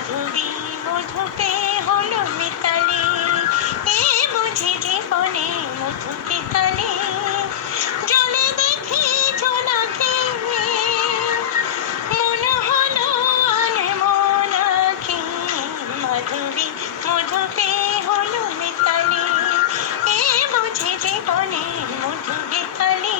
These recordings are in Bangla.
মাধবী মধুতে হলো মিতালি, এ বুঝি জীবনে মধুকে তালে। জলে দেখি জোনাকে মনে হলো আনমন আঁখি, মাধবী মধুতে হলো মিতালি, এ বুঝি জীবনে মধুকে তালে।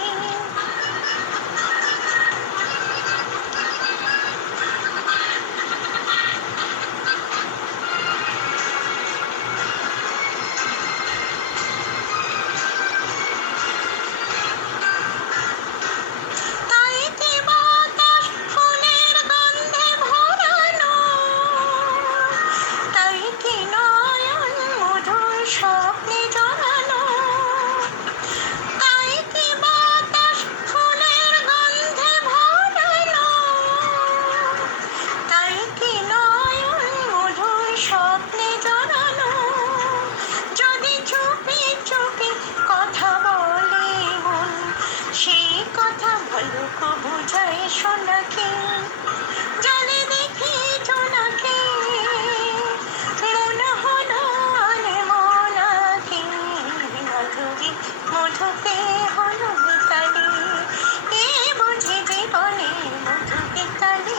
স্বপ্নে জড়ানো, তাই কি বাতাস ফুলের গন্ধে ভরানো, তাই কি নয়ন মধুর স্বপ্নে জড়ানো। যদি চুপি চুপি কথা বলে মন, সেই কথা ভালুক বুঝায় সোনাকে। জলে দেখি জোনাকে মনে হলো আনমন আঁখি, মাধবী মধুতে হলো মিতালি, এ বুঝি জীবনে মধুকে তালে।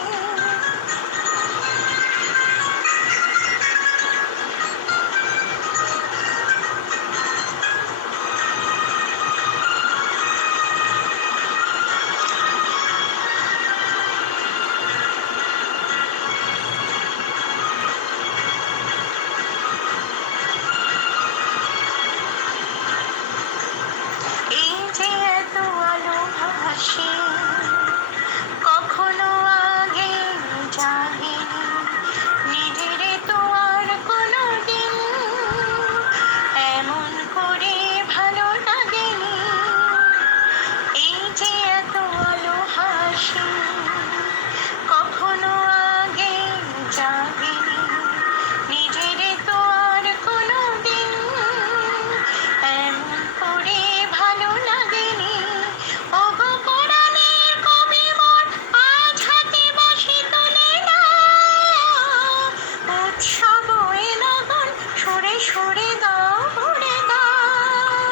এই যে এত আলো ভাসে, কখনো আগে জাগেনি, নিজের তো আর কোনো দিন এমন করে ভালো লাগেনি। এই যে এত আলো হাসে, কখনো আগে জাগেনি, নিজের তো আর কোনো দিন এমন করে ভালো লাগেনি। ওগো কোরআনের কবি মোর আজ হাতে বাঁশি তুলে নাও, উৎসব এ লগন সুরে সুরে দাও ভরে দাও।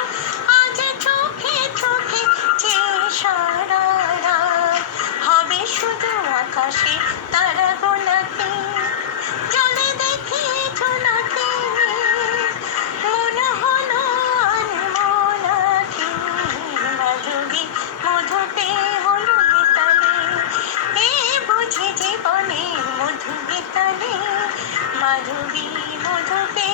আজ চোখে চোখে চেয়ে সারা রাত হবে শুধু আকাশে তারা গোলাপি। জলে দেখি জোনাকে মনে হলো আনমন আঁখি, মাধবী মধুতে হলো মিতালি, এ বুঝি জীবনে মধুকে তালে। মাধবী মধুতে